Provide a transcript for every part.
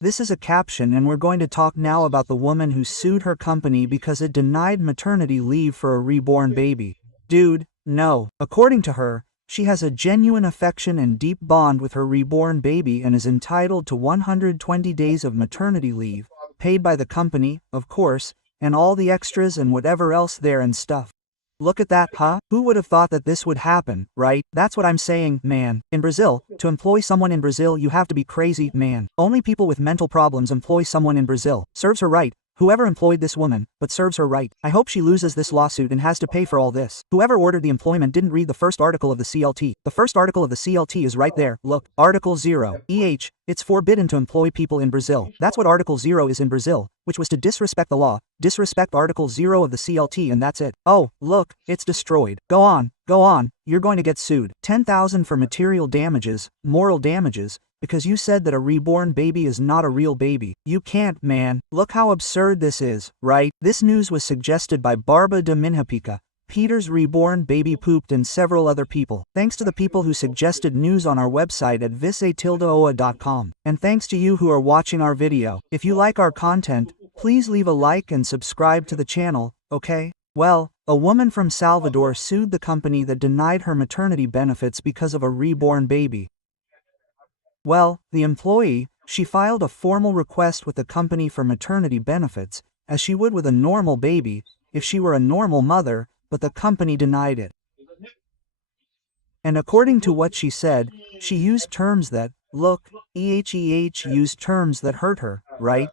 This is a caption, and we're going to talk now about the woman who sued her company because it denied maternity leave for a reborn baby. Dude, no. According to her, she has a genuine affection and deep bond with her reborn baby and is entitled to 120 days of maternity leave, paid by the company, of course, and all the extras and whatever else there and stuff. Look at that, huh? Who would have thought that this would happen, right? That's what I'm saying, man. In Brazil, to employ someone in Brazil you have to be crazy, man. Only people with mental problems employ someone in Brazil. Serves her right. Whoever employed this woman, but serves her right. I hope she loses this lawsuit and has to pay for all this. Whoever ordered the employment didn't read the first article of the CLT. The first article of the CLT is right there, look. Article 0. It's forbidden to employ people in Brazil. That's what Article 0 is in Brazil, which was to disrespect the law, disrespect Article 0 of the CLT, and that's it. Oh, look, it's destroyed. Go on, you're going to get sued. 10,000 for material damages, moral damages, because you said that a reborn baby is not a real baby. You can't, man. Look how absurd this is, right? This news was suggested by Barba de Minhapica. Peter's reborn baby pooped and several other people. Thanks to the people who suggested news on our website at vice-oa.com. And thanks to you who are watching our video. If you like our content, please leave a like and subscribe to the channel, okay? Well, a woman from Salvador sued the company that denied her maternity benefits because of a reborn baby. Well, the employee, she filed a formal request with the company for maternity benefits, as she would with a normal baby, if she were a normal mother, but the company denied it. And according to what she said, she used terms that, look, used terms that hurt her, right?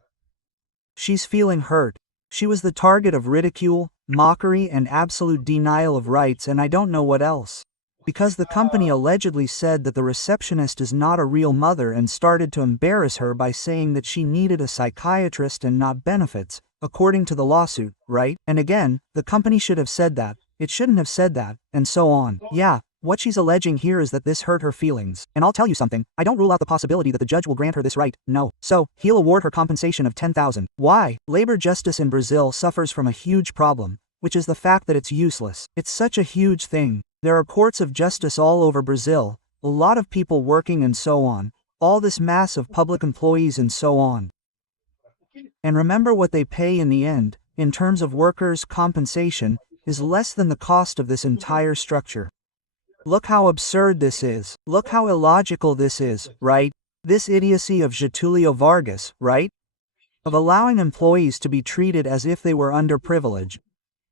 She's feeling hurt. She was the target of ridicule, mockery, and absolute denial of rights, and I don't know what else. Because the company allegedly said that the receptionist is not a real mother and started to embarrass her by saying that she needed a psychiatrist and not benefits, according to the lawsuit, right? And again, the company should have said that, it shouldn't have said that, and so on. Yeah, what she's alleging here is that this hurt her feelings. And I'll tell you something, I don't rule out the possibility that the judge will grant her this right, no. So, he'll award her compensation of 10,000. Why? Labor justice in Brazil suffers from a huge problem, which is the fact that it's useless. It's such a huge thing. There are courts of justice all over Brazil, a lot of people working and so on, all this mass of public employees and so on. And remember, what they pay in the end, in terms of workers' compensation, is less than the cost of this entire structure. Look how absurd this is. Look how illogical this is, right? This idiocy of Getúlio Vargas, right? Of allowing employees to be treated as if they were underprivileged.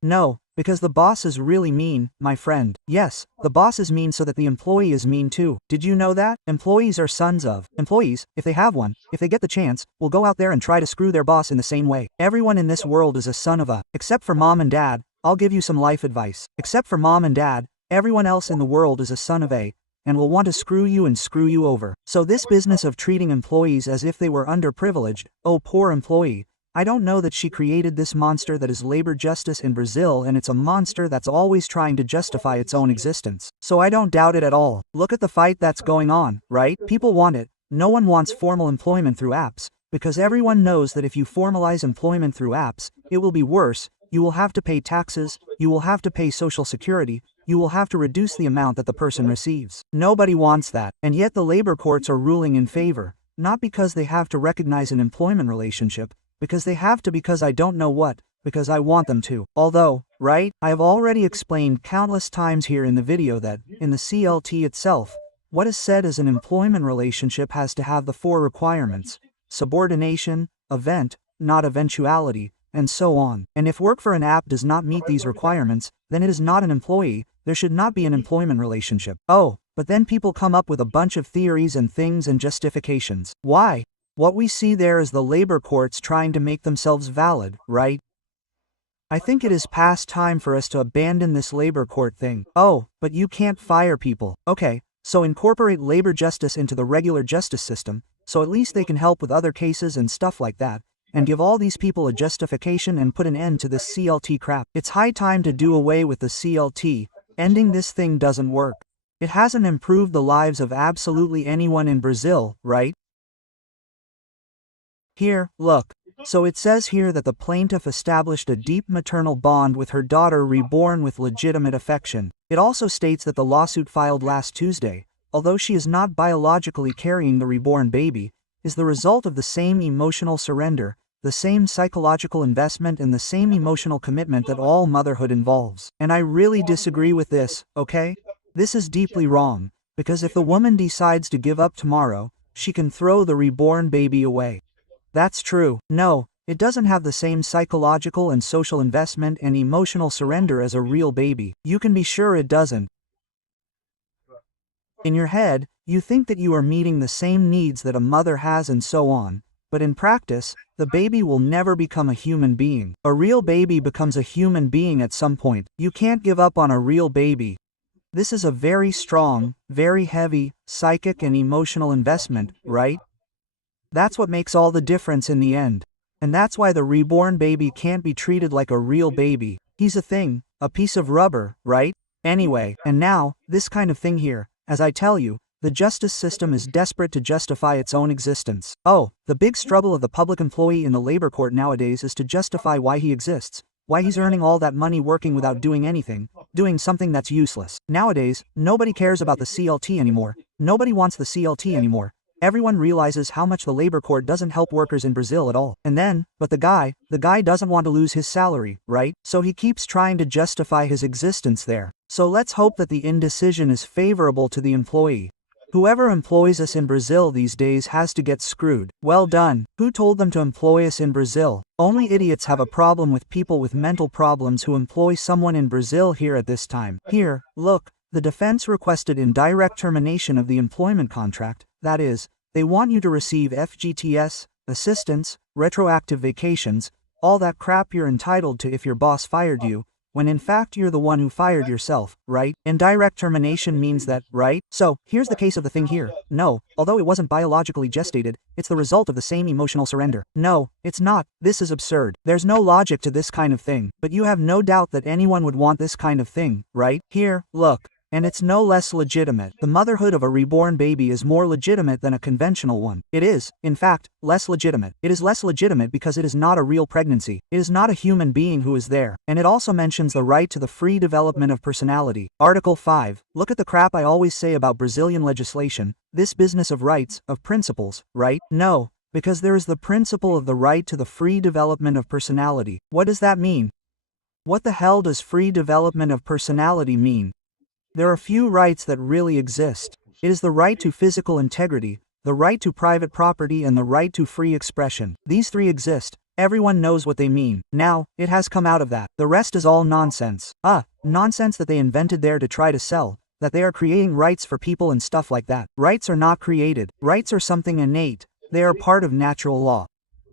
No, because the boss is really mean, my friend. Yes, the boss is mean so that the employee is mean too. Did you know that? Employees are sons of. Employees, if they have one, if they get the chance, will go out there and try to screw their boss in the same way. Everyone in this world is a son of a. Except for mom and dad, I'll give you some life advice. Except for mom and dad, everyone else in the world is a son of a, and will want to screw you and screw you over. So this business of treating employees as if they were underprivileged, oh poor employee, I don't know that she created this monster that is labor justice in Brazil, and it's a monster that's always trying to justify its own existence. So I don't doubt it at all. Look at the fight that's going on, right? People want it. No one wants formal employment through apps, because everyone knows that if you formalize employment through apps, it will be worse. You will have to pay taxes, you will have to pay Social Security, you will have to reduce the amount that the person receives. Nobody wants that, and yet the labor courts are ruling in favor, not because they have to recognize an employment relationship, because they have to, because I don't know what, because I want them to. Although, right, I have already explained countless times here in the video that, in the CLT itself, what is said as an employment relationship has to have the 4 requirements: subordination, event, not eventuality, and so on. And if work for an app does not meet these requirements, then it is not an employee, there should not be an employment relationship. Oh, but then people come up with a bunch of theories and things and justifications. Why? What we see there is the labor courts trying to make themselves valid, right? I think it is past time for us to abandon this labor court thing. Oh, but you can't fire people. Okay, so incorporate labor justice into the regular justice system, so at least they can help with other cases and stuff like that, and give all these people a justification and put an end to this CLT crap. It's high time to do away with the CLT. Ending this thing doesn't work. It hasn't improved the lives of absolutely anyone in Brazil, right? Here, look. So it says here that the plaintiff established a deep maternal bond with her daughter reborn with legitimate affection. It also states that the lawsuit filed last Tuesday, although she is not biologically carrying the reborn baby, is the result of the same emotional surrender, the same psychological investment and the same emotional commitment that all motherhood involves. And I really disagree with this, okay? This is deeply wrong, because if the woman decides to give up tomorrow, she can throw the reborn baby away. That's true. No, it doesn't have the same psychological and social investment and emotional surrender as a real baby. You can be sure it doesn't. In your head, you think that you are meeting the same needs that a mother has and so on. But in practice, the baby will never become a human being. A real baby becomes a human being at some point. You can't give up on a real baby. This is a very strong, very heavy, psychic and emotional investment, right? That's what makes all the difference in the end. And that's why the reborn baby can't be treated like a real baby. He's a thing, a piece of rubber, right? Anyway, and now, this kind of thing here, as I tell you, the justice system is desperate to justify its own existence. Oh, the big struggle of the public employee in the labor court nowadays is to justify why he exists, why he's earning all that money working without doing anything, doing something that's useless. Nowadays, nobody cares about the CLT anymore. Nobody wants the CLT anymore. Everyone realizes how much the labor court doesn't help workers in Brazil at all. And then, but the guy doesn't want to lose his salary, right? So he keeps trying to justify his existence there. So let's hope that the indecision is favorable to the employee. Whoever employs us in Brazil these days has to get screwed. Well done. Who told them to employ us in Brazil? Only idiots have a problem with people with mental problems who employ someone in Brazil here at this time. Here, look, the defense requested indirect termination of the employment contract. That is, they want you to receive FGTS, assistance, retroactive vacations, all that crap you're entitled to if your boss fired you, when in fact you're the one who fired yourself, right? Indirect termination means that, right? So, here's the case of the thing here. No, although it wasn't biologically gestated, it's the result of the same emotional surrender. No, it's not. This is absurd. There's no logic to this kind of thing. But you have no doubt that anyone would want this kind of thing, right? Here, look. And it's no less legitimate. The motherhood of a reborn baby is more legitimate than a conventional one. It is, in fact, less legitimate. It is less legitimate because it is not a real pregnancy. It is not a human being who is there. And it also mentions the right to the free development of personality. Article 5. Look at the crap I always say about Brazilian legislation. This business of rights, of principles, right? No, because there is the principle of the right to the free development of personality. What does that mean? What the hell does free development of personality mean? There are few rights that really exist. It is the right to physical integrity, the right to private property and the right to free expression. These three exist. Everyone knows what they mean. Now, it has come out of that. The rest is all nonsense. Nonsense that they invented there to try to sell, that they are creating rights for people and stuff like that. Rights are not created. Rights are something innate. They are part of natural law.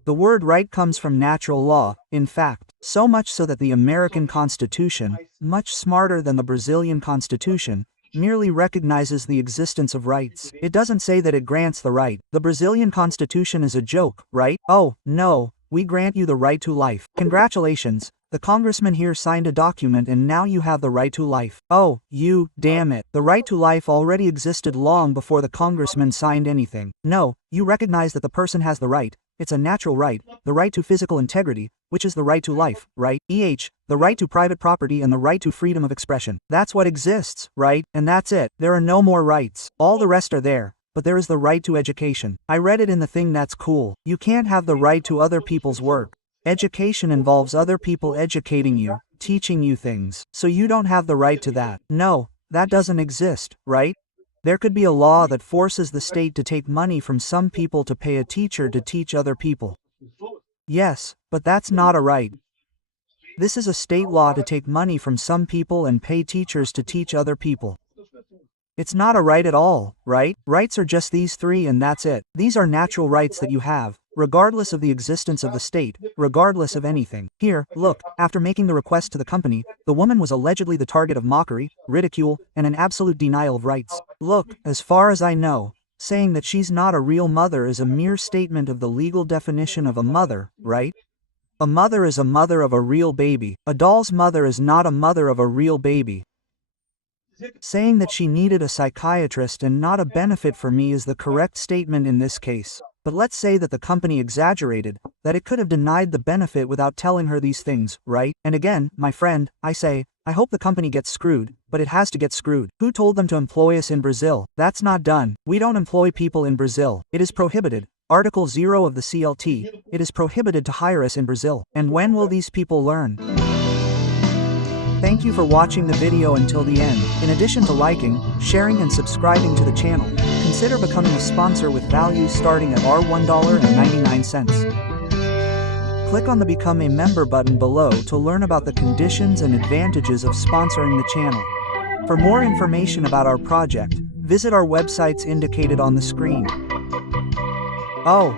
The word right comes from natural law, in fact, so much so that the American Constitution, much smarter than the Brazilian Constitution, merely recognizes the existence of rights. It doesn't say that it grants the right. The Brazilian Constitution is a joke, right? Oh, no, we grant you the right to life. Congratulations, the congressman here signed a document and now you have the right to life. Oh, you, damn it. The right to life already existed long before the congressman signed anything. No, you recognize that the person has the right. It's a natural right, the right to physical integrity, which is the right to life, right? The right to private property and the right to freedom of expression. That's what exists, right? And that's it. There are no more rights. All the rest are there, but there is the right to education. I read it in the thing that's cool. You can't have the right to other people's work. Education involves other people educating you, teaching you things. So you don't have the right to that. No, that doesn't exist, right? There could be a law that forces the state to take money from some people to pay a teacher to teach other people. Yes, but that's not a right. This is a state law to take money from some people and pay teachers to teach other people. It's not a right at all, right? Rights are just these three and that's it. These are natural rights that you have, regardless of the existence of the state, regardless of anything. Here, look, after making the request to the company, the woman was allegedly the target of mockery, ridicule, and an absolute denial of rights. Look, as far as I know, saying that she's not a real mother is a mere statement of the legal definition of a mother, right? A mother is a mother of a real baby. A doll's mother is not a mother of a real baby. Saying that she needed a psychiatrist and not a benefit for me is the correct statement in this case. But let's say that the company exaggerated, that it could have denied the benefit without telling her these things, right? And again, my friend, I say, I hope the company gets screwed, but it has to get screwed. Who told them to employ us in Brazil? That's not done. We don't employ people in Brazil. It is prohibited. Article 0 of the CLT, it is prohibited to hire us in Brazil. And when will these people learn? Thank you for watching the video until the end. In addition to liking, sharing and subscribing to the channel, consider becoming a sponsor with values starting at $1.99. Click on the Become a Member button below to learn about the conditions and advantages of sponsoring the channel. For more information about our project, visit our websites indicated on the screen. Oh,